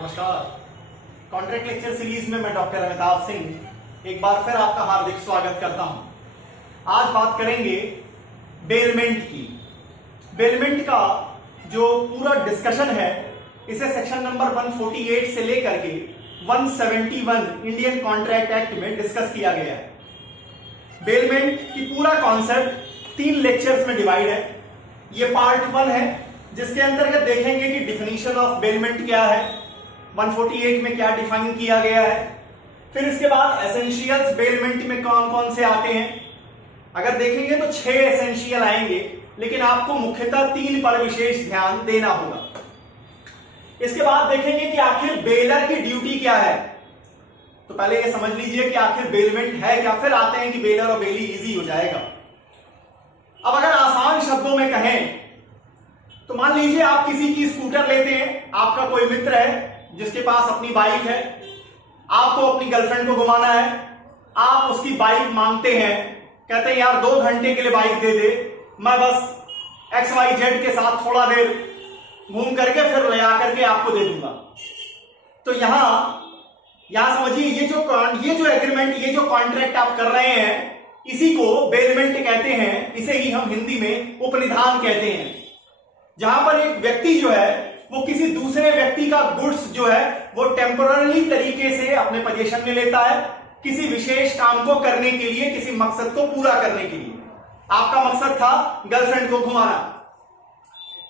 नमस्कार। Contract lecture series में मैं डॉक्टर अमिताभ सिंह एक बार फिर आपका हार्दिक स्वागत करता हूं। आज बात करेंगे बेलमेंट की। बेलमेंट का जो पूरा डिस्कशन है इसे सेक्शन नंबर 148 से लेकर के 171 इंडियन कॉन्ट्रैक्ट एक्ट में डिस्कस किया गया है। बेलमेंट की पूरा कॉन्सेप्ट 3 लेक्चर्स में डिवाइड है। ये पार्ट 1 है जिसके अंतर्गत देखेंगे कि डिफिनीशन ऑफ बेलमेंट क्या है, 148 में क्या डिफाइन किया गया है। फिर इसके बाद एसेंशियल्स बेलमेंट में कौन कौन से आते हैं। अगर देखेंगे तो 6 एसेंशियल आएंगे, लेकिन आपको मुख्यतः 3 पर विशेष ध्यान देना होगा। इसके बाद देखेंगे कि आखिर बेलर की ड्यूटी क्या है। तो पहले ये समझ लीजिए कि आखिर बेलमेंट है क्या, फिर आते हैं कि बेलर और बेली इजी हो जाएगा। अब अगर आसान शब्दों में कहें तो मान लीजिए आप किसी की स्कूटर लेते हैं। आपका कोई मित्र है जिसके पास अपनी बाइक है, आपको अपनी गर्लफ्रेंड को घुमाना है। आप उसकी बाइक मांगते हैं, कहते हैं यार 2 घंटे के लिए बाइक दे दे, मैं बस XYZ के साथ थोड़ा देर घूम करके फिर ले आकर के आपको दे दूंगा। तो यहां समझिए ये जो एग्रीमेंट, ये जो कॉन्ट्रैक्ट आप कर रहे हैं, इसी को बेलमेंट कहते हैं। इसे ही हम हिंदी में उपनिधान कहते हैं, जहां पर एक व्यक्ति जो है वो किसी दूसरे व्यक्ति का गुड्स जो है वो टेम्पोररी तरीके से अपने पोजीशन में लेता है, किसी विशेष काम को करने के लिए, किसी मकसद को पूरा करने के लिए। आपका मकसद था गर्लफ्रेंड को घुमाना।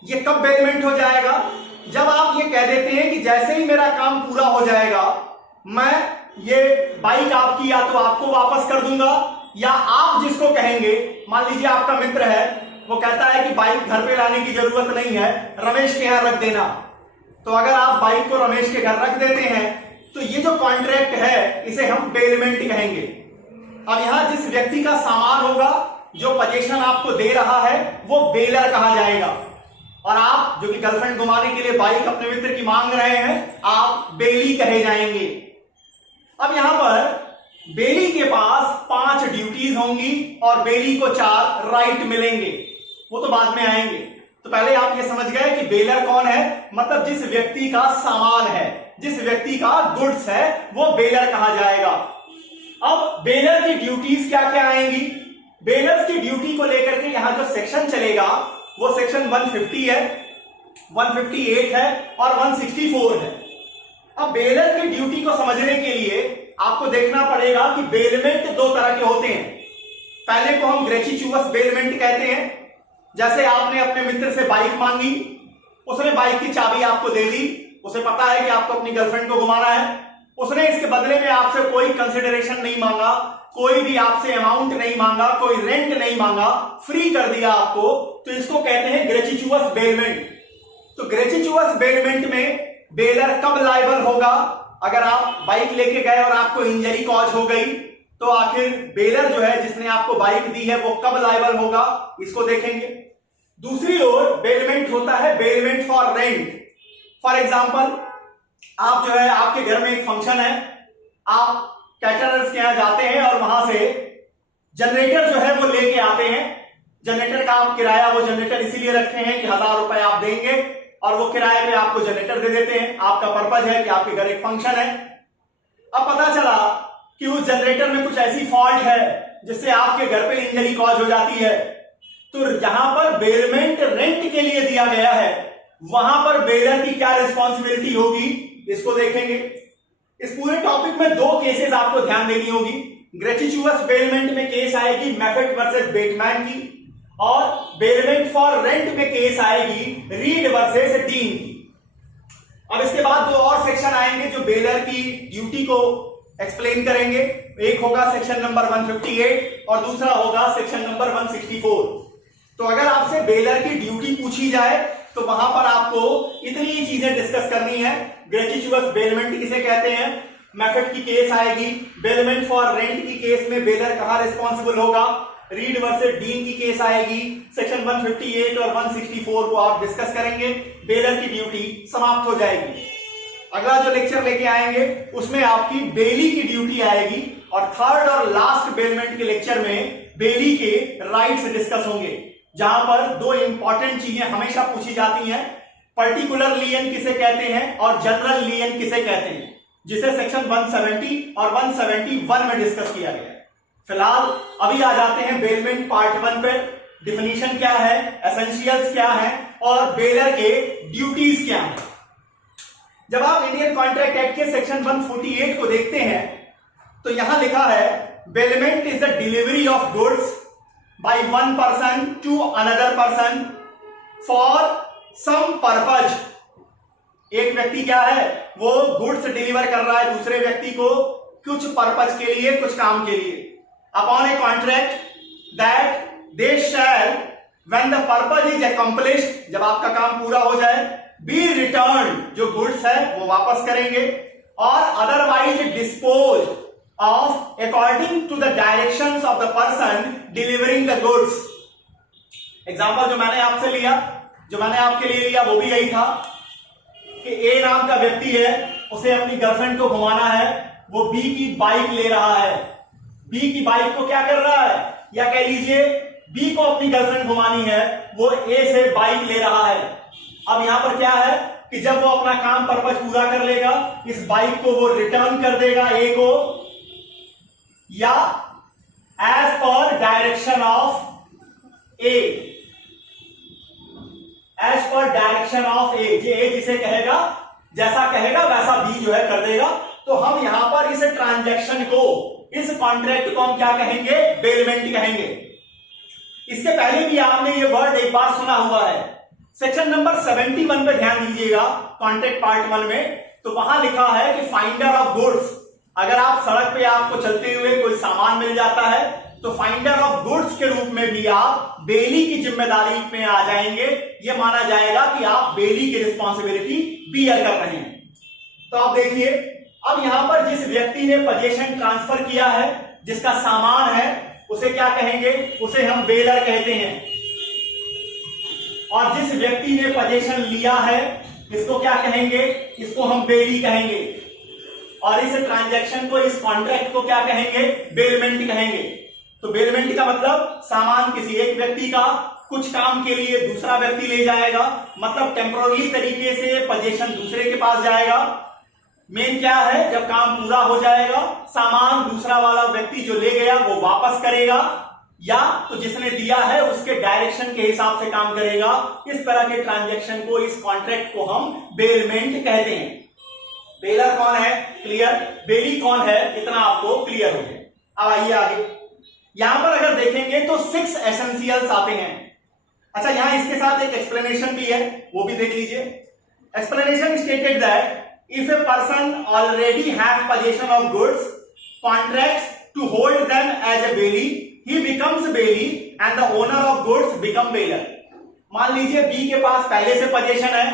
ये कब बेलमेंट हो जाएगा? जब आप ये कह देते हैं कि जैसे ही मेरा काम पूरा हो जाएगा मैं ये बाइक आपकी या तो आपको वापस कर दूंगा, या आप जिसको कहेंगे, मान लीजिए आपका मित्र है, वो कहता है कि बाइक घर पे लाने की जरूरत नहीं है, रमेश के यहां रख देना। तो अगर आप बाइक को रमेश के घर रख देते हैं तो ये जो कॉन्ट्रैक्ट है इसे हम बेलमेंट कहेंगे। अब यहां जिस व्यक्ति का सामान होगा, जो पोजीशन आपको दे रहा है, वो बेलर कहा जाएगा। और आप जो कि गर्लफ्रेंड घुमाने के लिए बाइक अपने मित्र की मांग रहे हैं, आप बेली कहे जाएंगे। अब यहां पर बेली के पास 5 ड्यूटीज होंगी और बेली को 4 राइट मिलेंगे। वो तो बाद में आएंगे। तो पहले आप ये समझ गए कि बेलर कौन है, मतलब जिस व्यक्ति का सामान है, जिस व्यक्ति का गुड्स है, वो बेलर कहा जाएगा। अब बेलर की ड्यूटीज क्या क्या आएंगी? बेलर्स की ड्यूटी को लेकर के यहां जो सेक्शन चलेगा वो सेक्शन 150 है, 158 है और 164 है। अब बेलर की ड्यूटी को समझने के लिए आपको देखना पड़ेगा कि बेलमेंट 2 तरह के होते हैं। पहले को हम ग्रेचुइटस बेलमेंट कहते हैं। जैसे आपने अपने मित्र से बाइक मांगी, उसने बाइक की चाबी आपको दे दी, उसे पता है कि आपको अपनी गर्लफ्रेंड को घुमाना है, उसने इसके बदले में आपसे कोई कंसिडरेशन नहीं मांगा, कोई भी आपसे अमाउंट नहीं मांगा, कोई रेंट नहीं मांगा, फ्री कर दिया आपको। तो इसको कहते हैं ग्रेचुइटस बेलमेंट। तो ग्रेचुइटस बेलमेंट में बेलर कब लायबल होगा? अगर आप बाइक लेके गए और आपको इंजरी कॉज हो गई, तो आखिर बेलर जो है जिसने आपको बाइक दी है वो कब लायबल होगा, इसको देखेंगे। दूसरी ओर बेलमेंट होता है bailment for rent. For example, आप जो है आपके घर में एक फंक्शन है, आप कैटरर्स के यहां जाते हैं और वहां से जनरेटर जो है वो लेके आते हैं। जनरेटर का आप किराया, वो जनरेटर इसीलिए रखे हैं कि 1000 रुपए आप देंगे और वो किराए पे आपको जनरेटर दे देते हैं। आपका पर्पज है कि आपके घर एक फंक्शन है। अब पता चला कि उस जनरेटर में कुछ ऐसी फॉल्ट है जिससे आपके घर पे इंजरी कॉज हो जाती है। तो जहां पर बेलमेंट रेंट के लिए दिया गया है, वहां पर बेलर की क्या रिस्पॉन्सिबिलिटी होगी, इसको देखेंगे। इस पूरे टॉपिक में 2 केसेस आपको ध्यान देनी होगी। ग्रेचुइटस बेलमेंट में केस आएगी मैफेट वर्सेस बेटमैन की, और बेलमेंट फॉर रेंट में केस आएगी रीड वर्सेस डीन की। अब इसके बाद 2 और सेक्शन आएंगे जो बेलर की ड्यूटी को एक्सप्लेन करेंगे। एक होगा सेक्शन नंबर 158 और दूसरा होगा सेक्शन नंबर 164। तो अगर आपसे बेलर की ड्यूटी पूछी जाए तो वहां पर आपको इतनी चीजें डिस्कस करनी है। ग्रेचुइटस बेलमेंट किसे कहते हैं, मेथड की केस आएगी, बेलमेंट फॉर रेंट की केस में बेलर कहां रिस्पॉन्सिबल होगा, रीड वर्सेस डीन की केस आएगी, सेक्शन 158 और 164 को आप डिस्कस करेंगे। बेलर की ड्यूटी समाप्त हो जाएगी। अगला जो लेक्चर लेके आएंगे उसमें आपकी बेली की ड्यूटी आएगी, और थर्ड और लास्ट बेलमेंट के लेक्चर में बेली के राइट्स डिस्कस होंगे, जहां पर 2 इंपॉर्टेंट चीजें हमेशा पूछी जाती हैं। पर्टिकुलर लियन किसे कहते हैं और जनरल लियन किसे कहते हैं, जिसे सेक्शन 170 और 171 में डिस्कस किया गया है। फिलहाल अभी आ जाते हैं बेलमेंट पार्ट 1 पे। डिफिनीशन क्या है, एसेंशियल्स क्या है और बेलर के ड्यूटीज क्या है। जब आप इंडियन कॉन्ट्रैक्ट एक्ट के सेक्शन 148 को देखते हैं तो यहां लिखा है bailment is the delivery of goods by one person to another person for some purpose. एक व्यक्ति क्या है, वो गुड्स डिलीवर कर रहा है दूसरे व्यक्ति को कुछ पर्पज के लिए, कुछ काम के लिए। Upon a contract that they shall when the purpose is accomplished, जब आपका काम पूरा हो जाए, बी रिटर्न, जो गुड्स है वो वापस करेंगे, और otherwise dispose of according to the directions of the person delivering the goods. Example जो मैंने आपसे लिया, जो मैंने आपके लिए लिया, वो भी यही था कि ए नाम का व्यक्ति है, उसे अपनी गर्लफ्रेंड को घुमाना है, वो बी की बाइक ले रहा है। बी की बाइक को क्या कर रहा है, या कह लीजिए बी को अपनी गर्लफ्रेंड घुमानी है, वो ए से बाइक ले रहा है। अब यहां पर क्या है कि जब वो अपना काम पर्पज पूरा कर लेगा, इस बाइक को वो रिटर्न कर देगा ए को, या as per direction of A, as per direction of A, A जिसे कहेगा, जैसा कहेगा वैसा बी जो है कर देगा। तो हम यहां पर इस ट्रांजैक्शन को, इस कॉन्ट्रैक्ट को हम क्या कहेंगे, बेलमेंट कहेंगे। इसके पहले भी आपने ये वर्ड एक बार सुना हुआ है, सेक्शन नंबर 71 पे ध्यान दीजिएगा, कॉन्ट्रैक्ट पार्ट 1 में। तो वहां लिखा है कि फाइंडर ऑफ गुड्स, अगर आप सड़क पे आपको चलते हुए कोई सामान मिल जाता है तो फाइंडर ऑफ गुड्स के रूप में भी आप बेली की जिम्मेदारी में आ जाएंगे। यह माना जाएगा कि आप बेली की रिस्पॉन्सिबिलिटी बियर कर रहे हैं। तो आप देखिए, अब यहां पर जिस व्यक्ति ने पोजीशन ट्रांसफर किया है, जिसका सामान है, उसे क्या कहेंगे, उसे हम बेलर कहते हैं। और जिस व्यक्ति ने पोजीशन लिया है, इसको क्या कहेंगे, इसको हम बेली कहेंगे। और इस ट्रांजैक्शन को, इस कॉन्ट्रैक्ट को क्या कहेंगे, बेलमेंट कहेंगे। तो बेलमेंट का मतलब सामान किसी एक व्यक्ति का कुछ काम के लिए दूसरा व्यक्ति ले जाएगा, मतलब टेम्पोररी तरीके से पोजीशन दूसरे के पास जाएगा। मेन क्या है, जब काम पूरा हो जाएगा, सामान दूसरा वाला व्यक्ति जो ले गया वो वापस करेगा, या तो जिसने दिया है उसके डायरेक्शन के हिसाब से काम करेगा। इस तरह के ट्रांजैक्शन को, इस कॉन्ट्रैक्ट को हम बेलमेंट कहते हैं। बेलर कौन है, क्लियर, बेली कौन है, इतना आपको क्लियर हो गया। अब आइए आगे, यहां पर अगर देखेंगे तो 6 एसेंशियल्स आते हैं। अच्छा, यहां इसके साथ एक एक्सप्लेनेशन भी है, वो भी देख लीजिए। Explanation stated that if a person already have possession of goods, contracts to hold them as a bailee, he becomes bailee and the owner of goods become bailor. मान लीजिए बी के पास पहले से पोजीशन है,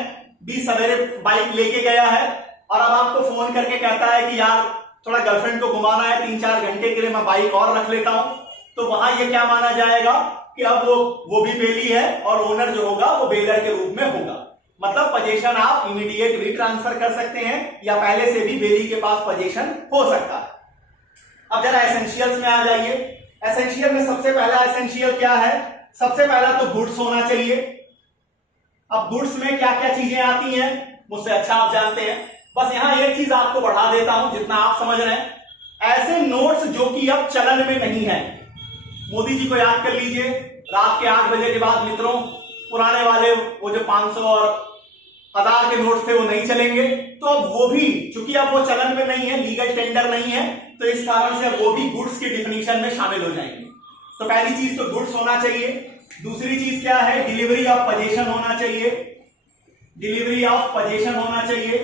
बी सवेरे bike लेके गया है और अब आपको फोन करके कहता है कि यार थोड़ा गर्लफ्रेंड को घुमाना है 3-4 घंटे के लिए, मैं बाइक और रख लेता हूं। तो वहां ये क्या माना जाएगा कि अब वो भी बेली है और ओनर जो होगा वो बेलर के रूप में होगा। मतलब पोजीशन आप इमीडिएट भी ट्रांसफर कर सकते हैं या पहले से भी बेली के पास पोजीशन हो सकता है। अब जरा एसेंशियल्स में आ जाइए। एसेंशियल में सबसे पहला एसेंशियल क्या है, सबसे पहला तो गुड्स होना चाहिए। अब गुड्स में क्या क्या चीजें आती हैं, मुझसे अच्छा आप जानते हैं, बस यहां एक चीज आपको बढ़ा देता हूं जितना आप समझ रहे हैं। ऐसे नोट्स जो कि अब चलन में नहीं है, मोदी जी को याद कर लीजिए, रात के 8 बजे के बाद मित्रों पुराने वाले वो जो 500 और 1000 के नोट्स थे वो नहीं चलेंगे। तो अब वो भी, चूंकि अब वो चलन में नहीं है, लीगल टेंडर नहीं है, तो इस कारण से वो भी गुड्स की डिफिनीशन में शामिल हो जाएंगे। तो पहली चीज तो गुड्स होना चाहिए। दूसरी चीज क्या है, डिलीवरी ऑफ पोजीशन होना चाहिए। डिलीवरी ऑफ पोजीशन होना चाहिए।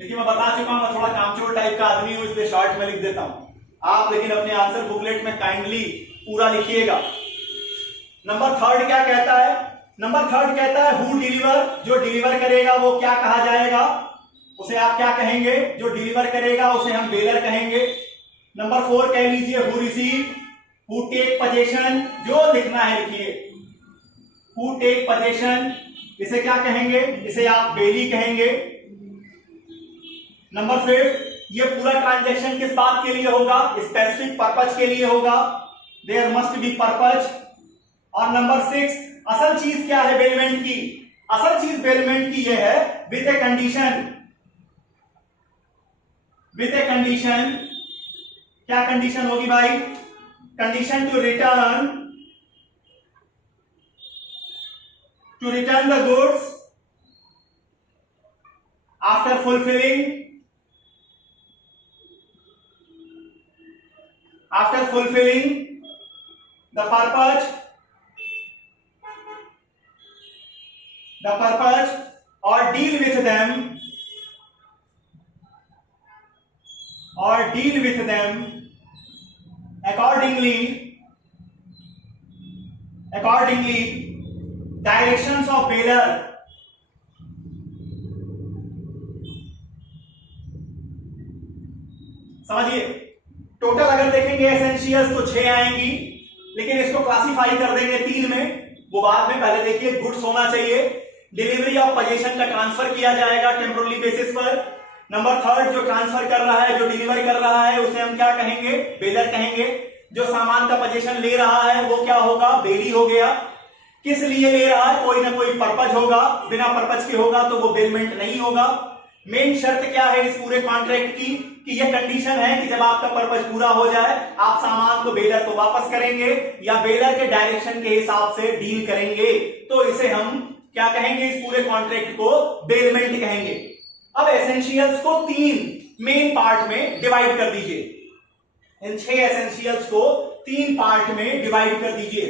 देखिए मैं बता चुका हूं, मैं थोड़ा कामचोर टाइप का आदमी हूं, इसलिए शॉर्ट में लिख देता हूं। आप लेकिन अपने आंसर बुकलेट में काइंडली पूरा लिखिएगा। नंबर 3 क्या कहता है, नंबर 3 कहता है हु डिलीवर, जो डिलीवर करेगा वो क्या कहा जाएगा, उसे आप क्या कहेंगे, जो डिलीवर करेगा उसे हम बेलर कहेंगे। नंबर 4 कह लीजिए who receive, who take possession, जो लिखना है लिखिए, हु टेक पोजीशन, इसे क्या कहेंगे, इसे आप बेली कहेंगे। नंबर 5, ये पूरा ट्रांजैक्शन किस बात के लिए होगा, स्पेसिफिक पर्पज के लिए होगा, देयर मस्ट बी पर्पज। और नंबर 6, असल चीज क्या है बेलमेंट की, असल चीज बेलमेंट की यह है with a condition, with a condition, क्या कंडीशन होगी भाई? Condition to return the goods after fulfilling the purpose or deal with them accordingly directions of bailor समझिए। टोटल अगर देखेंगे एसेंशियल्स तो 6 आएंगी, लेकिन इसको क्लासिफाई कर देंगे 3 में, वो बाद में। पहले देखिए गुड्स होना चाहिए, डिलीवरी ऑफ पोजीशन का ट्रांसफर किया जाएगा टेम्पोररी बेसिस पर। नंबर 3 जो ट्रांसफर कर रहा है, जो डिलीवर कर रहा है, उसे हम क्या कहेंगे? बेलर कहेंगे। जो सामान का पोजीशन ले रहा है वो क्या होगा? बेली हो गया। किस लिए ले रहा है? कोई ना कोई पर्पज होगा, बिना पर्पज के होगा तो वो बेलमेंट नहीं होगा। मेन शर्त क्या है इस पूरे कॉन्ट्रैक्ट की? कि यह कंडीशन है कि जब आपका पर्पज पूरा हो जाए आप सामान को बेलर को वापस करेंगे या बेलर के डायरेक्शन के हिसाब से डील करेंगे, तो इसे हम क्या कहेंगे? इस पूरे कॉन्ट्रैक्ट को बेलमेंट कहेंगे। अब एसेंशियल्स को 3 मेन पार्ट में डिवाइड कर दीजिए। इन 6 एसेंशियल्स को 3 पार्ट में डिवाइड कर दीजिए।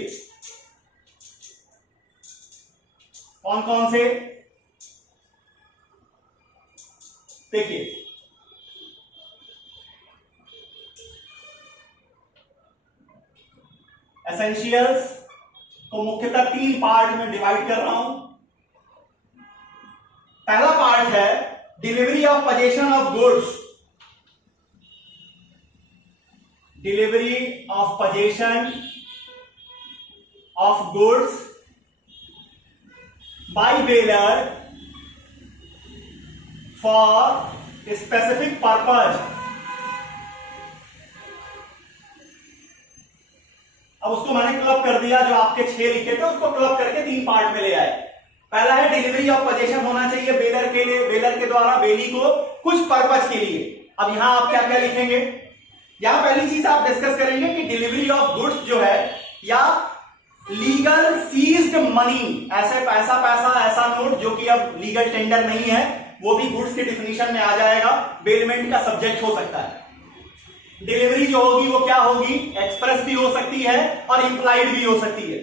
कौन कौन से? देखिए, एसेंशियल्स को मुख्यतः 3 पार्ट में डिवाइड कर रहा हूं। पहला पार्ट है delivery of position of goods, delivery of position of goods bye baler for specific purpose. अब उसको मैंने क्लब कर दिया, जो आपके 6 लिखे थे उसको क्लब करके 3 पार्ट में ले आए। पहला है डिलीवरी ऑफ पोजीशन होना चाहिए बेलर के लिए, बेलर के द्वारा बेली को कुछ पर्पज के लिए। अब यहां आप क्या क्या लिखेंगे? यहां पहली चीज आप डिस्कस करेंगे कि डिलीवरी ऑफ गुड्स जो है या लीगल सीज्ड मनी, ऐसे पैसा ऐसा नोट जो कि अब लीगल टेंडर नहीं है, वो भी गुड्स के डिफिनीशन में आ जाएगा, बेलमेंट का सब्जेक्ट हो सकता है। डिलीवरी जो होगी वो क्या होगी? एक्सप्रेस भी हो सकती है और इंप्लाइड भी हो सकती है।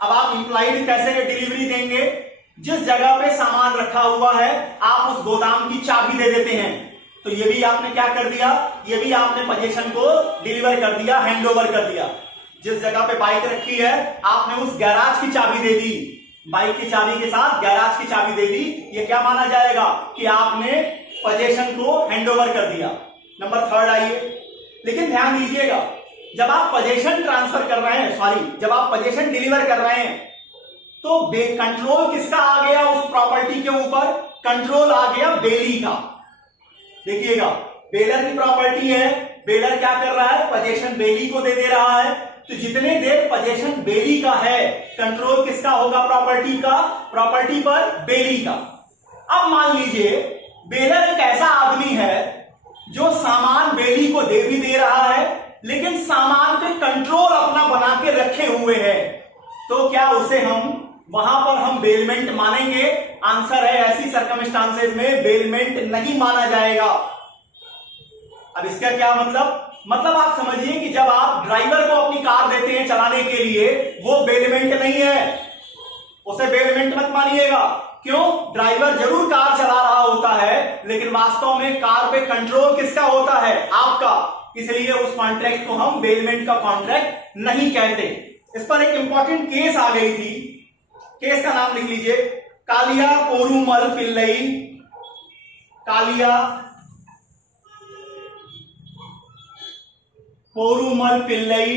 अब आप इंप्लाइड कैसे डिलीवरी देंगे? जिस जगह पे सामान रखा हुआ है आप उस गोदाम की चाबी दे देते हैं, तो ये भी आपने क्या कर दिया? ये भी आपने पोजीशन को डिलीवर कर दिया, हैंड ओवर कर दिया। जिस जगह पे बाइक रखी है आपने उस गैराज की चाबी दे दी, बाइक की चाबी के साथ गैराज की चाबी दे दी, ये क्या माना जाएगा? कि आपने पोजीशन को हैंड ओवर कर दिया। नंबर 3 आइए, लेकिन ध्यान दीजिएगा, जब आप पोजीशन ट्रांसफर कर रहे हैं, जब आप पोजीशन डिलीवर कर रहे हैं, तो कंट्रोल किसका आ गया उस प्रॉपर्टी के ऊपर? कंट्रोल आ गया बेली का। देखिएगा, बेलर की प्रॉपर्टी है, बेलर क्या कर रहा है? पोजीशन बेली को दे रहा है, तो जितने देर पोजीशन बेली का है कंट्रोल किसका होगा? प्रॉपर्टी का, प्रॉपर्टी पर बेली का। अब मान लीजिए बेलर एक ऐसा आदमी है जो सामान बेली को दे रहा है, लेकिन सामान पे कंट्रोल अपना बना के रखे हुए है, तो क्या उसे वहां पर हम बेलमेंट मानेंगे? आंसर है ऐसी सर्कमस्टांसेस में बेलमेंट नहीं माना जाएगा। अब इसका क्या मतलब? मतलब आप समझिए कि जब आप ड्राइवर को अपनी कार देते हैं चलाने के लिए, वो बेलमेंट नहीं है, उसे बेलमेंट मत मानिएगा। क्यों? ड्राइवर जरूर कार चला रहा होता है, लेकिन वास्तव में कार पे कंट्रोल किसका होता है? आपका। इसलिए उस कॉन्ट्रैक्ट को हम बेलमेंट का कॉन्ट्रैक्ट नहीं कहते। इस पर एक इंपॉर्टेंट केस आ गई थी, केस का नाम लिख लीजिए, Kaliya Perumal Pillai, Kaliya Perumal Pillai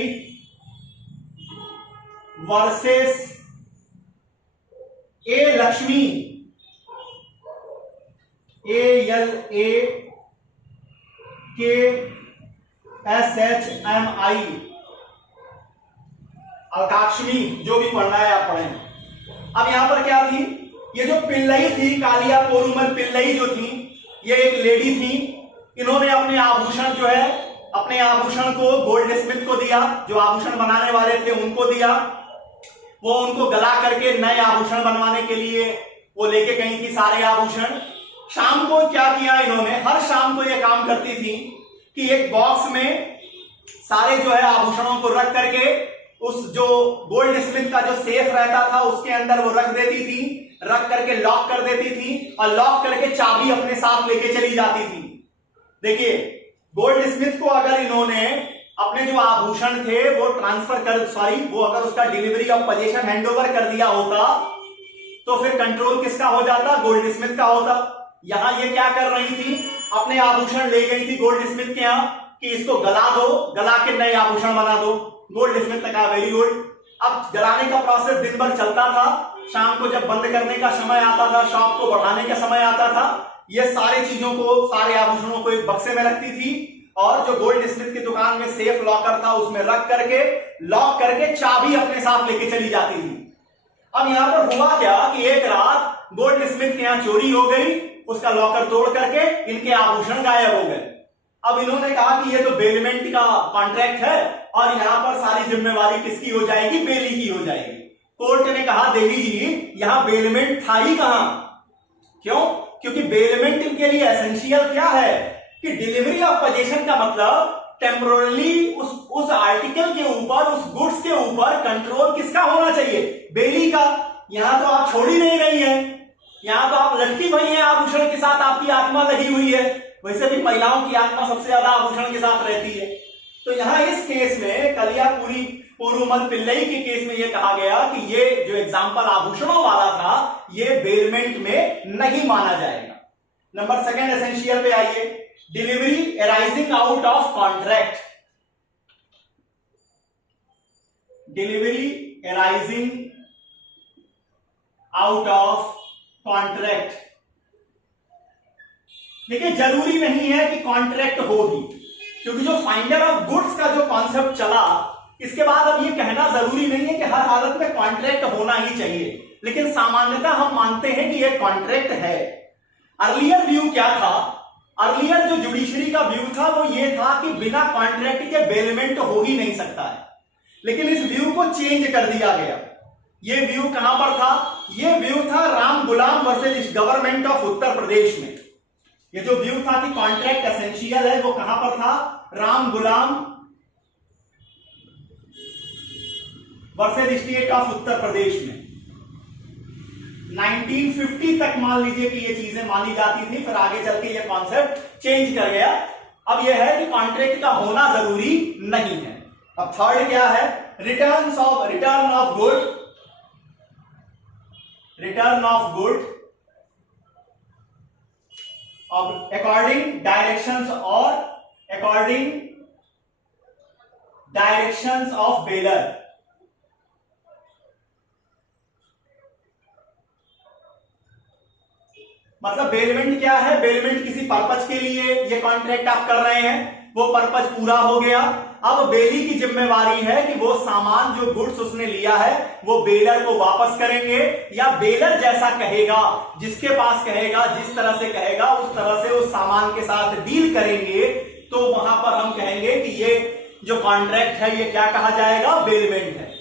versus A Lakshmi, ALAKSHMI, Alakshmi, जो भी पढ़ना है आप पढ़ें। अब यहां पर क्या थी? ये जो पिल्लई थी, कालिया पोरूमल पिल्लई जो थी, ये एक लेडी थी। इन्होंने अपने आभूषण जो है, अपने आभूषण को गोल्ड स्मिथ को दिया, जो आभूषण बनाने वाले थे उनको दिया। वो उनको गला करके नए आभूषण बनवाने के लिए वो लेके गई थी सारे आभूषण। शाम को क्या किया इन्होंने, हर शाम को ये काम करती थी कि एक बॉक्स में सारे जो है आभूषणों को रख करके उस जो गोल्ड स्मिथ का जो सेफ रहता था उसके अंदर वो रख देती थी, रख करके लॉक कर देती थी और लॉक करके चाबी अपने साथ लेके चली जाती थी। देखिए, गोल्ड स्मिथ को अगर इन्होंने अपने जो आभूषण थे वो वो अगर उसका डिलीवरी ऑफ पोजीशन हैंडओवर कर दिया होता तो फिर कंट्रोल किसका हो जाता, गोल्ड स्मिथ का होता। यहां ये क्या कर रही थी, अपने आभूषण ले गई थी गोल्ड स्मिथ के यहां कि इसको गला दो, गला के नए आभूषण बना दो। गोल्ड स्मिथ ने कहा वेरी गुड। अब गलाने का प्रोसेस दिन भर चलता था। शाम को जब बंद करने का समय आता था, शॉप को बढ़ाने का समय आता था, ये सारे चीजों को, सारे आभूषणों को एक बक्से में रखती थी और जो गोल्ड स्मिथ की दुकान में सेफ लॉकर था उसमें रख करके लॉक करके चाबी अपने साथ लेके चली जाती थी। अब यहां पर हुआ क्या कि एक रात गोल्ड स्मिथ के यहां चोरी हो गई, उसका लॉकर तोड़ करके इनके आभूषण गायब हो गए। अब इन्होंने कहा कि ये तो बेलमेंट का कॉन्ट्रैक्ट है और यहां पर सारी जिम्मेवारी किसकी हो जाएगी, बेली की हो जाएगी। कोर्ट ने कहा देवी जी यहां बेलमेंट था ही कहां, क्यों, क्योंकि बेलमेंट के लिए एसेंशियल क्या है कि डिलीवरी ऑफ पोजीशन का मतलब टेम्पोरली उस आर्टिकल के ऊपर, उस गुड्स के ऊपर कंट्रोल किसका होना चाहिए, बेली का। यहां तो आप छोड़ ही नहीं रही हैं, यहां तो आप लटकी हुई हैं आभूषण के साथ, आपकी आत्मा लगी हुई है। वैसे भी महिलाओं की आत्मा सबसे ज्यादा आभूषण के साथ रहती है। तो यहां इस केस में कलिया पोरूमल पिल्लई के केस में यह कहा गया कि ये जो एग्जाम्पल आभूषणों वाला था ये बेलमेंट में नहीं माना जाएगा। नंबर सेकंड एसेंशियल पे आइए, delivery arising out of contract. Delivery arising out of contract. देखिए, जरूरी नहीं है कि कॉन्ट्रैक्ट हो ही, क्योंकि जो फाइंडर ऑफ गुड्स का जो कॉन्सेप्ट चला इसके बाद अब ये कहना जरूरी नहीं है कि हर हालत में कॉन्ट्रैक्ट होना ही चाहिए, लेकिन सामान्यतः हम मानते हैं कि यह कॉन्ट्रैक्ट है। अर्लियर व्यू क्या था, अर्लियर जो जुडिशरी का व्यू था वो ये था कि बिना कॉन्ट्रैक्ट के बेलमेंट हो ही नहीं सकता है, लेकिन इस व्यू को चेंज कर दिया गया। ये व्यू कहां पर था, ये व्यू था राम गुलाम versus government of Uttar Pradesh में। ये जो व्यू था कि कॉन्ट्रैक्ट एसेंशियल है वो कहां पर था, राम गुलाम versus state of Uttar Pradesh में। 1950 तक मान लीजिए कि ये चीजें मानी जाती थी, फिर आगे चल के ये कॉन्सेप्ट चेंज कर गया। अब यह है कि कॉन्ट्रैक्ट का होना जरूरी नहीं है। अब थर्ड क्या है, return of good according directions of baler. मतलब बेलमेंट क्या है, बेलमेंट किसी पर्पज के लिए ये कॉन्ट्रैक्ट आप कर रहे हैं, वो पर्पज पूरा हो गया। अब बेली की जिम्मेवारी है कि वो सामान जो गुड्स उसने लिया है वो बेलर को वापस करेंगे, या बेलर जैसा कहेगा, जिसके पास कहेगा, जिस तरह से कहेगा उस तरह से उस सामान के साथ डील करेंगे। तो वहां पर हम कहेंगे कि ये जो कॉन्ट्रैक्ट है ये क्या कहा जाएगा, बेलमेंट है।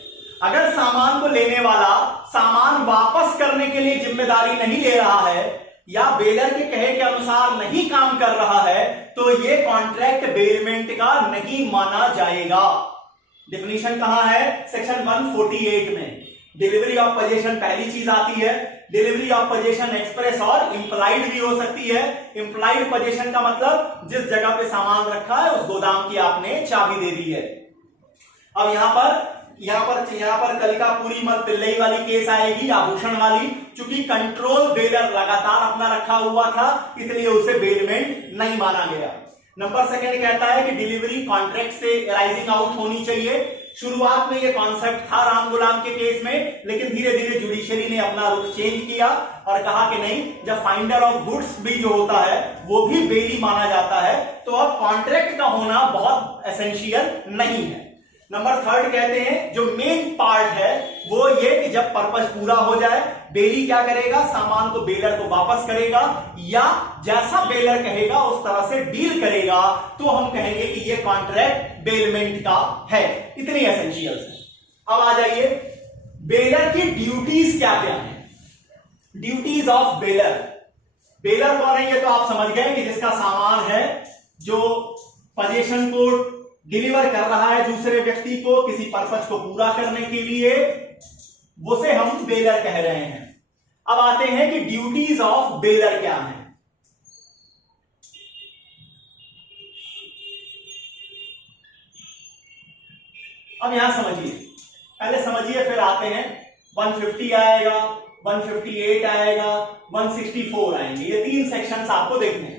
अगर सामान को लेने वाला सामान वापस करने के लिए जिम्मेदारी नहीं ले रहा है या बेलर के कहे के अनुसार नहीं काम कर रहा है तो ये कॉन्ट्रैक्ट बेलमेंट का नहीं माना जाएगा। डिफिनीशन कहां है, सेक्शन 148 में। डिलीवरी ऑफ पोजीशन पहली चीज आती है। डिलीवरी ऑफ पोजीशन एक्सप्रेस और इंप्लाइड भी हो सकती है। इंप्लाइड पोजीशन का मतलब जिस जगह पे सामान रखा है उस गोदाम की आपने चाबी दे दी है। अब यहां पर कलिका पोरूमल पिल्लई वाली केस आएगी, आभूषण वाली। चूंकि कंट्रोल बेलर लगातार अपना रखा हुआ था इसलिए उसे बेलमेंट नहीं माना गया। नंबर सेकंड कहता है कि डिलीवरी कॉन्ट्रैक्ट से राइजिंग आउट होनी चाहिए। शुरुआत में यह कॉन्सेप्ट था राम गुलाम के केस में, लेकिन धीरे धीरे जुडिशरी ने अपना रुख चेंज किया और कहा कि नहीं, जब फाइंडर ऑफ गुड्स भी जो होता है वो भी बेली माना जाता है तो अब कॉन्ट्रैक्ट का होना बहुत एसेंशियल नहीं है। नंबर थर्ड कहते हैं जो मेन पार्ट है वो ये कि जब पर्पस पूरा हो जाए बेली क्या करेगा, सामान को बेलर को वापस करेगा या जैसा बेलर कहेगा उस तरह से डील करेगा, तो हम कहेंगे कि ये कॉन्ट्रैक्ट बेलमेंट का है। इतनी एसेंशियल्स है। अब आ जाइए बेलर की ड्यूटीज क्या क्या है। Duties of baler. बेलर कौन है ये तो आप समझ गए कि जिसका सामान है, जो पोजीशन को डिलीवर कर रहा है दूसरे व्यक्ति को किसी पर्पस को पूरा करने के लिए, उसे हम बेलर कह रहे हैं। अब आते हैं कि ड्यूटीज ऑफ बेलर क्या है। अब यहां समझिए, पहले समझिए फिर आते हैं। 150 आएगा, 158 आएगा, 164 आएंगे। ये 3 सेक्शंस आपको देखने हैं।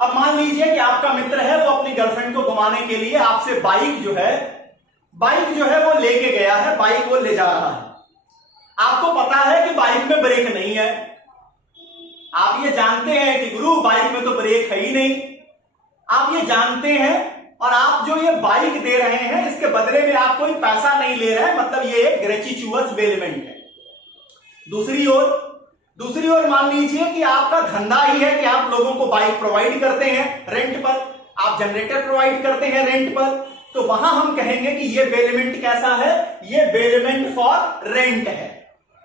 अब मान लीजिए कि आपका मित्र है, वो अपनी गर्लफ्रेंड को घुमाने के लिए आपसे बाइक जो है वो लेके गया है, बाइक वो ले जा रहा है। आपको पता है कि बाइक में ब्रेक नहीं है, आप ये जानते हैं कि गुरु बाइक में तो ब्रेक है ही नहीं, आप ये जानते हैं, और आप जो ये बाइक दे रहे हैं इसके बदले में आप कोई पैसा नहीं ले रहे हैं, मतलब ये एक ग्रेचुइटस बेलमेंट है। दूसरी ओर मान लीजिए कि आपका धंधा ही है कि आप लोगों को बाइक प्रोवाइड करते हैं रेंट पर, आप जनरेटर प्रोवाइड करते हैं रेंट पर, तो वहां हम कहेंगे कि ये बेलमेंट कैसा है, ये बेलमेंट फॉर रेंट है।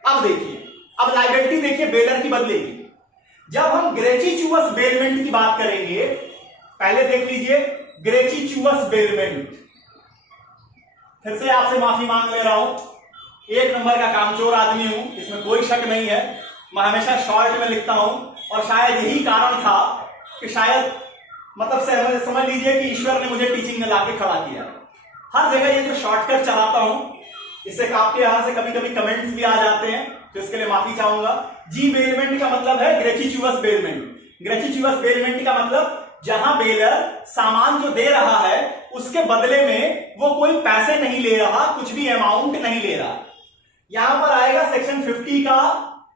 अब देखिए, अब लायबिलिटी देखिए बेलर की बदलेगी। जब हम ग्रेचुइटस बेलमेंट की बात करेंगे, पहले देख लीजिए ग्रेचुइटस बेलमेंट। फिर से आपसे माफी मांग ले रहा हूं, 1 नंबर का कामचोर आदमी हूं, इसमें कोई शक नहीं है। मैं हमेशा शॉर्ट में लिखता हूं और शायद यही कारण था कि शायद मतलब समझ लीजिए कि ईश्वर ने मुझे टीचिंग में लाके खड़ा किया। हर जगह ये जो शॉर्टकट चलाता हूं, इससे आपके यहां से कभी कभी कमेंट्स भी आ जाते हैं, तो इसके लिए माफी चाहूंगा। जी बेलमेंट का मतलब है ग्रेचुइटस बेलमेंट। ग्रेचुइटस बेलमेंट का मतलब जहां बेलर सामान जो दे रहा है उसके बदले में वो कोई पैसे नहीं ले रहा, कुछ भी अमाउंट नहीं ले रहा। यहां पर आएगा सेक्शन 50 का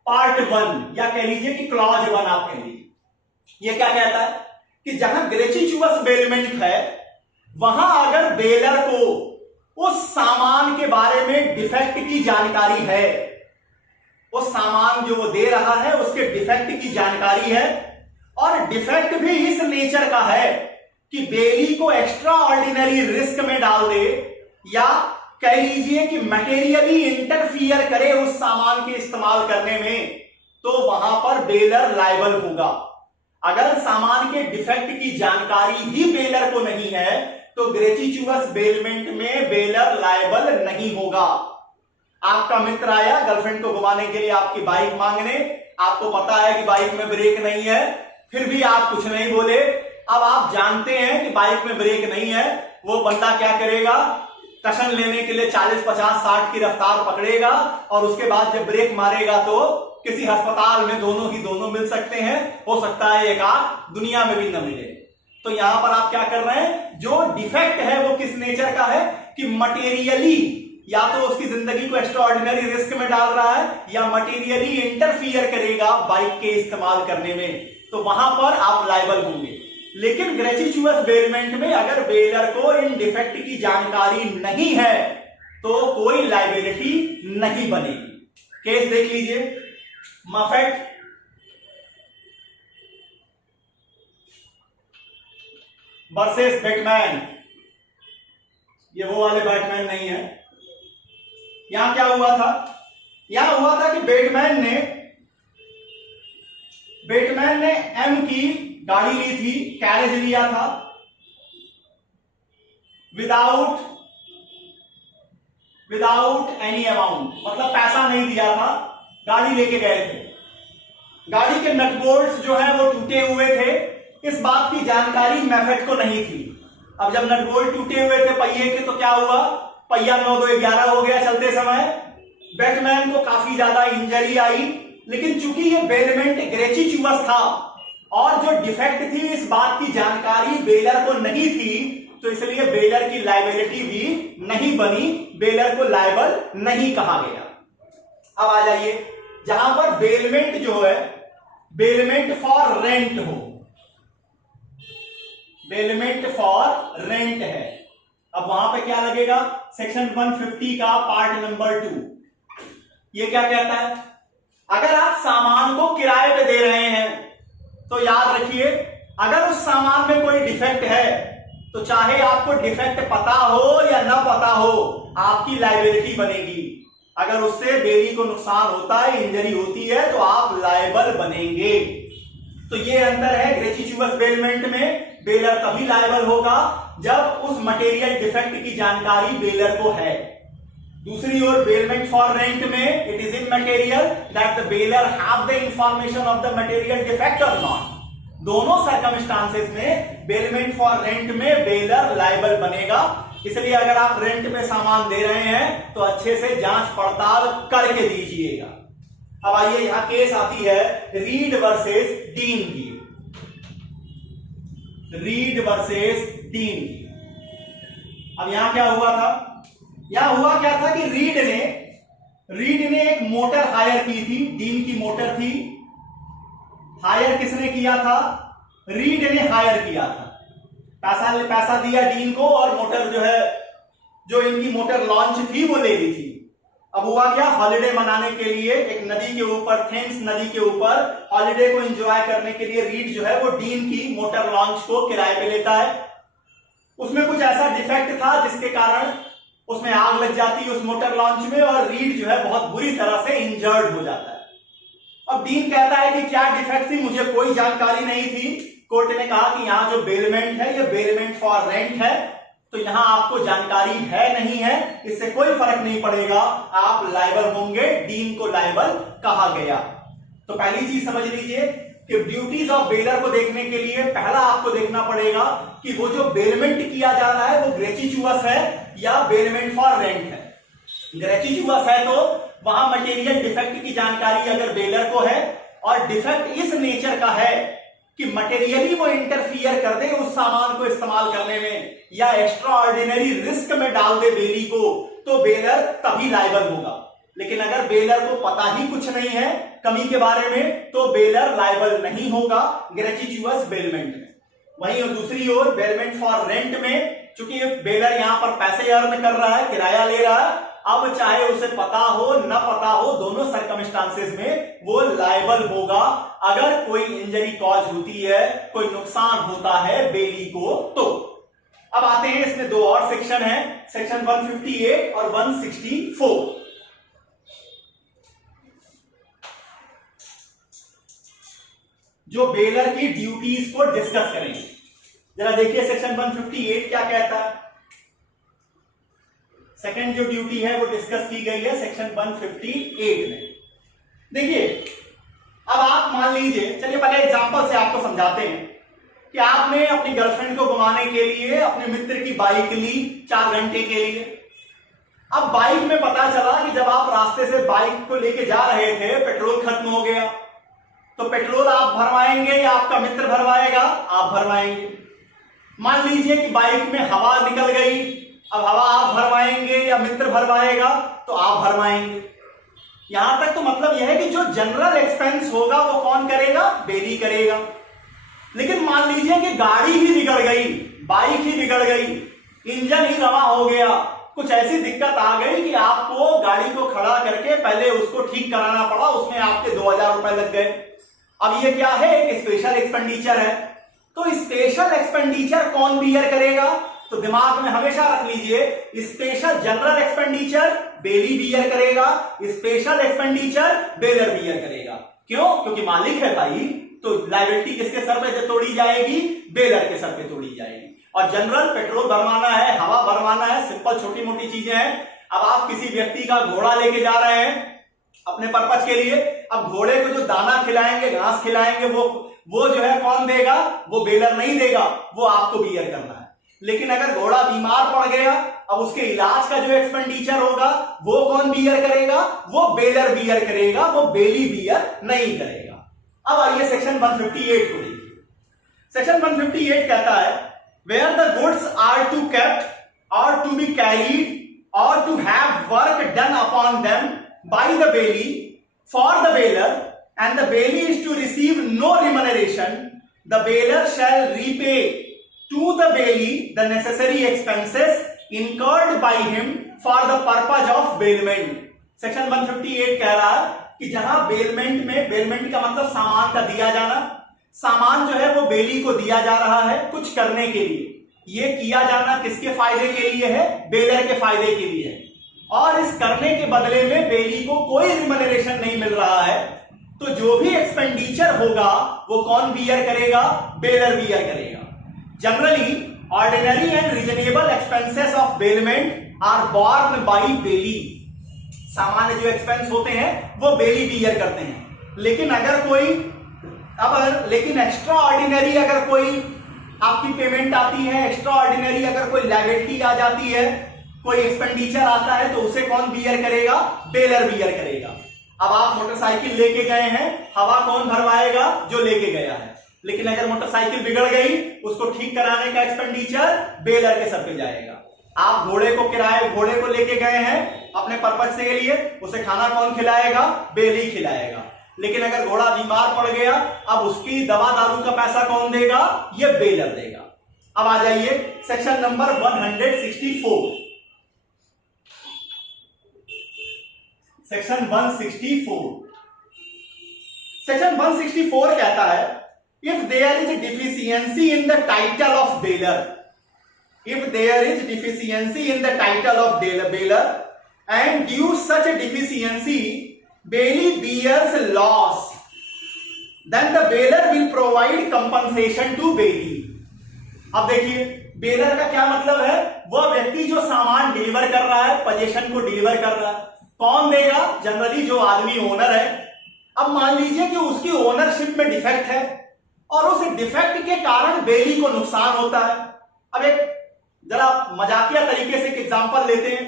पार्ट 1, या कह लीजिए कि क्लॉज 1 आप कह लीजिए। ये क्या कहता है कि जहां ग्रेचुइटस बेलमेंट है वहां अगर बेलर को उस सामान के बारे में डिफेक्ट की जानकारी है, उस सामान जो वो दे रहा है उसके डिफेक्ट की जानकारी है, और डिफेक्ट भी इस नेचर का है कि बेली को एक्स्ट्रा ऑर्डिनरी रिस्क में डाल दे, या कह लीजिए कि मटेरियली इंटरफियर करे उस सामान के इस्तेमाल करने में, तो वहां पर बेलर लायबल होगा। अगर सामान के डिफेक्ट की जानकारी ही बेलर को नहीं है तो ग्रेचुइटस बेलमेंट में बेलर लायबल नहीं होगा। आपका मित्र आया गर्लफ्रेंड को घुमाने के लिए आपकी बाइक मांगने, आपको पता है कि बाइक में ब्रेक नहीं है, फिर भी आप कुछ नहीं बोले। अब आप जानते हैं कि बाइक में ब्रेक नहीं है, वो बंदा क्या करेगा, टशन लेने के लिए 40, 50, 60 की रफ्तार पकड़ेगा, और उसके बाद जब ब्रेक मारेगा तो किसी अस्पताल में दोनों मिल सकते हैं, हो सकता है एक आध दुनिया में भी न मिले। तो यहां पर आप क्या कर रहे हैं, जो डिफेक्ट है वो किस नेचर का है कि मटेरियली या तो उसकी जिंदगी को एक्स्ट्रा ऑर्डिनरी रिस्क में डाल रहा है, या मटेरियली इंटरफियर करेगा बाइक के इस्तेमाल करने में, तो वहां पर आप लायबल होंगे। लेकिन ग्रेचुइटस बेलमेंट में अगर बेलर को इन डिफेक्ट की जानकारी नहीं है तो कोई लायबिलिटी नहीं बनेगी। केस देख लीजिए, मफेट वर्सेस बैटमैन। ये वो वाले बैटमैन नहीं है। यहां क्या हुआ था, यहां हुआ था कि बैटमैन ने एम की गाड़ी ली थी, कैरेज लिया था, विदाउट एनी अमाउंट, मतलब पैसा नहीं दिया था, गाड़ी लेके गए थे। गाड़ी के नट बोल्ट्स जो है वो टूटे हुए थे, इस बात की जानकारी मैफेट को नहीं थी। अब जब नट बोल्ट टूटे हुए थे पहिए के, तो क्या हुआ, पहिया 9 2 11 हो गया चलते समय। बैटमैन को काफी ज्यादा इंजरी आई, लेकिन चूंकि ये बेलमेंट ग्रेचुइटस था और जो डिफेक्ट थी इस बात की जानकारी बेलर को नहीं थी, तो इसलिए बेलर की लायबिलिटी भी नहीं बनी, बेलर को लायबल नहीं कहा गया। अब आ जाइए, जहां पर बेलमेंट जो है बेलमेंट फॉर रेंट हो, बेलमेंट फॉर रेंट है, अब वहां पे क्या लगेगा, सेक्शन 150 का पार्ट नंबर 2 ये क्या कहता है, अगर आप सामान को किराए पे दे रहे हैं तो याद रखिए अगर उस सामान में कोई डिफेक्ट है तो चाहे आपको डिफेक्ट पता हो या ना पता हो आपकी लायबिलिटी बनेगी। अगर उससे बेली को नुकसान होता है, इंजरी होती है तो आप लायबल बनेंगे। तो ये अंतर है ग्रेचिचुअस बेलमेंट में। बेलर तभी लायबल होगा जब उस मटेरियल डिफेक्ट की जानकारी बेलर को है। दूसरी ओर बेलमेंट फॉर रेंट में it is in material that the baler have the information of the material defect और नॉट। दोनों सर्कमस्टांसेस में बेलमेंट फॉर रेंट में बेलर लायबल बनेगा। इसलिए अगर आप रेंट पे सामान दे रहे हैं तो अच्छे से जांच पड़ताल करके दीजिएगा। अब आइए यहां केस आती है रीड वर्सेस डीन की। रीड वर्सेस डीन की। अब यहां क्या हुआ था, यहां हुआ क्या था कि रीड ने एक मोटर हायर की थी, डीन की मोटर थी। हायर किसने किया था, रीड ने हायर किया था। पैसा दिया डीन को और मोटर जो इनकी मोटर लॉन्च थी वो ले ली थी। अब हुआ क्या, हॉलिडे मनाने के लिए एक नदी के ऊपर, थेम्स नदी के ऊपर हॉलिडे को एंजॉय करने के लिए रीड जो है वो डीन की मोटर लॉन्च को किराए पे लेता है। उसमें कुछ ऐसा डिफेक्ट था जिसके कारण उसमें आग लग जाती है उस मोटर लॉन्च में और रीड जो है बहुत बुरी तरह से इंजर्ड हो जाता है। अब डीन कहता है कि क्या डिफेक्ट थी, मुझे कोई जानकारी नहीं थी। कोर्ट ने कहा कि यहां जो बेलमेंट है ये बेलमेंट फॉर रेंट है, तो यहां आपको जानकारी है नहीं है, इससे कोई फर्क नहीं पड़ेगा, आप लायबल होंगे। डीन को लायबल कहा गया। तो पहली चीज समझ लीजिए कि ड्यूटीज ऑफ बेलर को देखने के लिए पहला आपको देखना पड़ेगा कि वो जो बेलमेंट किया जा रहा है वो ग्रेचिचुअस है या बेलमेंट फॉर रेंट है। ग्रेचिचुअस है तो वहां मटेरियल डिफेक्ट की जानकारी अगर बेलर को है और डिफेक्ट इस नेचर का है कि मटेरियली वो इंटरफियर कर दे उस सामान को इस्तेमाल करने में या एक्स्ट्रा ऑर्डिनरी रिस्क में डाल दे बेली को, तो बेलर तभी लायबल होगा। लेकिन अगर बेलर को पता ही कुछ नहीं है कमी के बारे में तो बेलर लायबल नहीं होगा ग्रेचिचुअस बेलमेंट में। वहीं दूसरी ओर बेलमेंट फॉर रेंट में चूंकि बेलर यहां पर पैसे अर्न कर रहा है, किराया ले रहा है, अब चाहे उसे पता हो न पता हो दोनों सर्कमस्टांसेस में वो लायबल होगा अगर कोई इंजरी कॉज होती है, कोई नुकसान होता है बेली को। तो अब आते हैं, इसमें दो और सेक्शन है, सेक्शन 158 और 164। जो बेलर की ड्यूटीज को डिस्कस करेंगे। जरा देखिए सेक्शन 158 क्या कहता है। सेकंड जो ड्यूटी है वो डिस्कस की गई है सेक्शन 158 में। देखिए अब आप मान लीजिए, चलिए पहले एग्जांपल से आपको समझाते हैं कि आपने अपनी गर्लफ्रेंड को घुमाने के लिए अपने मित्र की बाइक ली 4 घंटे के लिए। अब बाइक में पता चला कि जब आप रास्ते से बाइक को लेके जा रहे थे पेट्रोल खत्म हो गया, तो पेट्रोल आप भरवाएंगे या आपका मित्र भरवाएगा? आप भरवाएंगे। मान लीजिए कि बाइक में हवा निकल गई, अब हवा आप भरवाएंगे या मित्र भरवाएगा? तो आप भरवाएंगे। यहां तक तो मतलब यह है कि जो जनरल एक्सपेंस होगा वो कौन करेगा? बेली करेगा। लेकिन मान लीजिए कि गाड़ी ही बिगड़ गई, बाइक ही बिगड़ गई, इंजन ही रवा हो गया, कुछ ऐसी दिक्कत आ गई कि आपको गाड़ी को खड़ा करके पहले उसको ठीक कराना पड़ा, उसमें आपके 2000 रुपए लग गए। अब ये क्या है? एक स्पेशल एक्सपेंडिचर है। तो स्पेशल एक्सपेंडिचर कौन बियर करेगा? तो दिमाग में हमेशा रख लीजिए, स्पेशल जनरल एक्सपेंडिचर बेली बियर करेगा, स्पेशल एक्सपेंडिचर बेलर बियर करेगा। क्यों? क्योंकि मालिक है भाई, तो लायबिलिटी किसके सर पे तोड़ी जाएगी? बेलर के सर पे तोड़ी जाएगी। और जनरल पेट्रोल भरवाना है, हवा भरवाना है, सिंपल छोटी मोटी चीजें हैं। अब आप किसी व्यक्ति का घोड़ा लेके जा रहे हैं अपने पर्पज के लिए, अब घोड़े को जो दाना खिलाएंगे, घास खिलाएंगे, वो जो है कौन देगा? वो बेलर नहीं देगा, वो आपको बियर करना है। लेकिन अगर घोड़ा बीमार पड़ गया, अब उसके इलाज का जो एक्सपेंडिचर होगा वो कौन बियर करेगा? वो बेलर बियर करेगा, वो बेली बियर नहीं करेगा। अब आइए सेक्शन 158 को देखिए। सेक्शन 158 कहता है where the goods are to kept or to be carried or to have work done upon them by the bailey for the bailor and the bailey is to receive no remuneration, the bailor shall repay to the bailey the necessary expenses incurred by him for the purpose of bailment। Section 158 कह रहा है कि जहां bailment में, bailment का मतलब सामान का दिया जाना, सामान जो है वो बेली को दिया जा रहा है कुछ करने के लिए, ये किया जाना किसके फायदे के लिए है? बेलर के फायदे के लिए है, और इस करने के बदले में बेली को कोई रिमनरेशन नहीं मिल रहा है, तो जो भी एक्सपेंडिचर होगा वो कौन बियर करेगा? बेलर बियर करेगा। Generally ordinary and reasonable expenses of bailment are borne by bailee. सामान्य जो एक्सपेंस होते हैं वो बेली बियर करते हैं, लेकिन अगर कोई लेकिन एक्स्ट्रा ऑर्डिनरी अगर कोई आपकी पेमेंट आती है, एक्स्ट्रा ऑर्डिनरी अगर कोई लायबिलिटी आ जाती है, कोई एक्सपेंडिचर आता है, तो उसे कौन बियर करेगा? बेलर बियर करेगा। अब आप मोटरसाइकिल लेके गए हैं, हवा कौन भरवाएगा? जो लेके गया है। लेकिन अगर मोटरसाइकिल बिगड़ गई, उसको ठीक कराने का एक्सपेंडिचर बेलर के सर पे जाएगा। आप घोड़े को लेके गए हैं अपने पर्पज के लिए, उसे खाना कौन खिलाएगा? बेली खिलाएगा। लेकिन अगर घोड़ा बीमार पड़ गया, अब उसकी दवा दारू का पैसा कौन देगा? ये बेलर देगा। अब आ जाइए सेक्शन नंबर 164। सेक्शन 164 कहता है, if there is deficiency in the title of bailor, if there is deficiency in the title of bailor and due such a deficiency bailey bears loss, then the bailor will provide compensation to bailey। अब देखिए baler का क्या मतलब है? वह व्यक्ति जो सामान डिलीवर कर रहा है, पोजीशन को डिलीवर कर रहा है, कौन देगा? जनरली जो आदमी ओनर है। अब मान लीजिए कि उसकी ओनरशिप में डिफेक्ट है और उस डिफेक्ट के कारण बेली को नुकसान होता है। अब एक जरा मजाकिया तरीके से एक एग्जांपल लेते हैं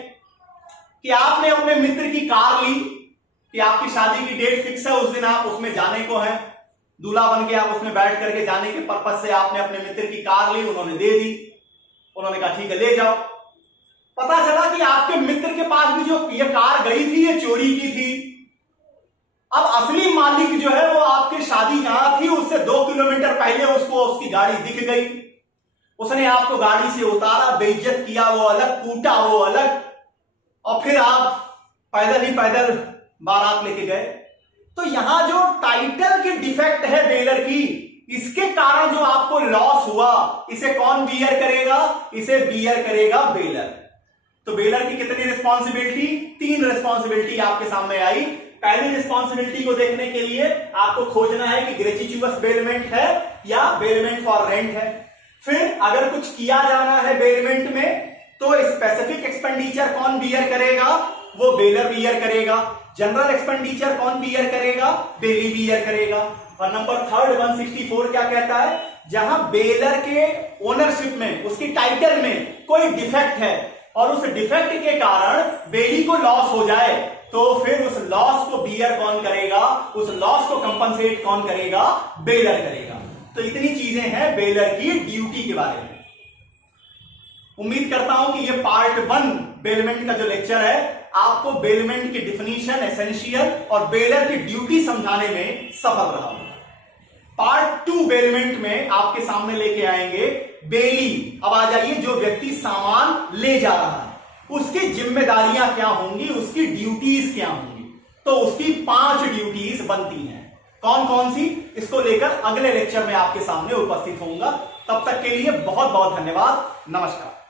कि आपने अपने मित्र की कार ली, कि आपकी शादी की डेट फिक्स है, उस दिन आप उसमें जाने को है, दूल्हा बन के आप उसमें बैठ करके जाने के पर्पज से आपने अपने मित्र की कार ली, उन्होंने दे दी, उन्होंने कहा ठीक है ले जाओ। पता चला कि आपके मित्र के पास भी जो ये कार गई थी ये चोरी की थी। अब असली मालिक जो है वो आपकी शादी जहां थी उससे 2 किलोमीटर पहले उसको उसकी गाड़ी दिख गई, उसने आपको गाड़ी से उतारा, बेइज्जत किया वो अलग, कूटा वो अलग, और फिर आप पैदल ही पैदल बारात लेके गए। तो यहां जो टाइटल की डिफेक्ट है बेलर की, इसके कारण जो आपको लॉस हुआ, इसे कौन बियर करेगा? इसे बियर करेगा बेलर। तो बेलर की कितनी रिस्पॉन्सिबिलिटी? 3 रिस्पॉन्सिबिलिटी आपके सामने आई। पहली रिस्पॉन्सिबिलिटी को देखने के लिए आपको खोजना है कि ग्रेच्युटस बेलमेंट है या बेलमेंट फॉर रेंट है। फिर अगर कुछ किया जाना है बेलमेंट में, तो स्पेसिफिक एक्सपेंडिचर कौन बियर करेगा? वो बेलर बियर करेगा। जनरल एक्सपेंडिचर कौन बियर करेगा? बेली बियर करेगा। और नंबर 3 164 क्या कहता है? जहां बेलर के ओनरशिप में, उसकी टाइटल में कोई डिफेक्ट है और उस डिफेक्ट के कारण बेली को लॉस हो जाए, तो फिर उस लॉस को बियर कौन करेगा? उस लॉस को कंपनसेट कौन करेगा? बेलर करेगा। तो इतनी चीजें हैं बेलर की ड्यूटी के बारे में। उम्मीद करता हूं कि ये पार्ट 1 बेलमेंट का जो लेक्चर है आपको बेलमेंट की डिफिनीशन, एसेंशियल और बेलर की ड्यूटी समझाने में सफल रहा होगा। पार्ट 2 बेलमेंट में आपके सामने लेके आएंगे बेली। अब आ जाइए, जो व्यक्ति सामान ले जा रहा है उसकी जिम्मेदारियां क्या होंगी, उसकी ड्यूटीज क्या होंगी। तो उसकी 5 ड्यूटीज बनती हैं। कौन कौन सी, इसको लेकर अगले लेक्चर में आपके सामने उपस्थित होऊंगा। तब तक के लिए बहुत बहुत धन्यवाद। नमस्कार।